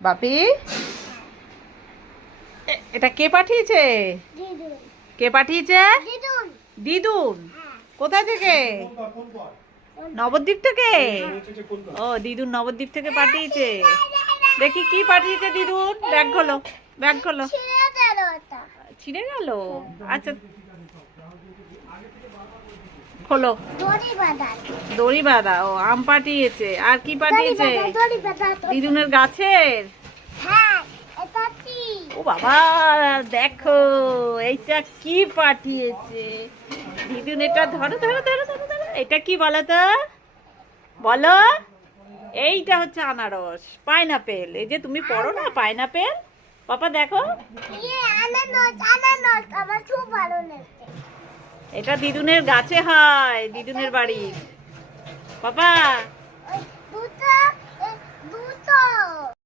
বাপি, এটা কে পাঠিয়েছে? কে পাঠিয়েছে? দিদুন। কোথা থেকে? নবদ্বীপ থেকে। ও, দিদুন নবদ্বীপ থেকে পাঠিয়েছে। দেখি কি পাঠিয়েছে দিদুন। ব্যাগ খোলো, ব্যাগ খোলো। ছিঁড়ে গেল? আচ্ছা, খোলো। দড়ি বাঁধা। ও, আম পাঠিয়েছে। আর কি পাঠিয়েছে? দিদুনের গাছের। ও বাবা, দেখো এইটা কি পাঠিয়েছে দিদুন। এটা ধরো ধরো ধরো ধরো ধরো। এটা কি বলো তো, বলো। এইটা হচ্ছে আনারস, পাইনাপেল। এই যে তুমি পড়ো না, পাইনাপেল। পাপা দেখো, এটা দিদুনের গাছে হয়, দিদুনের বাড়ি। পাপা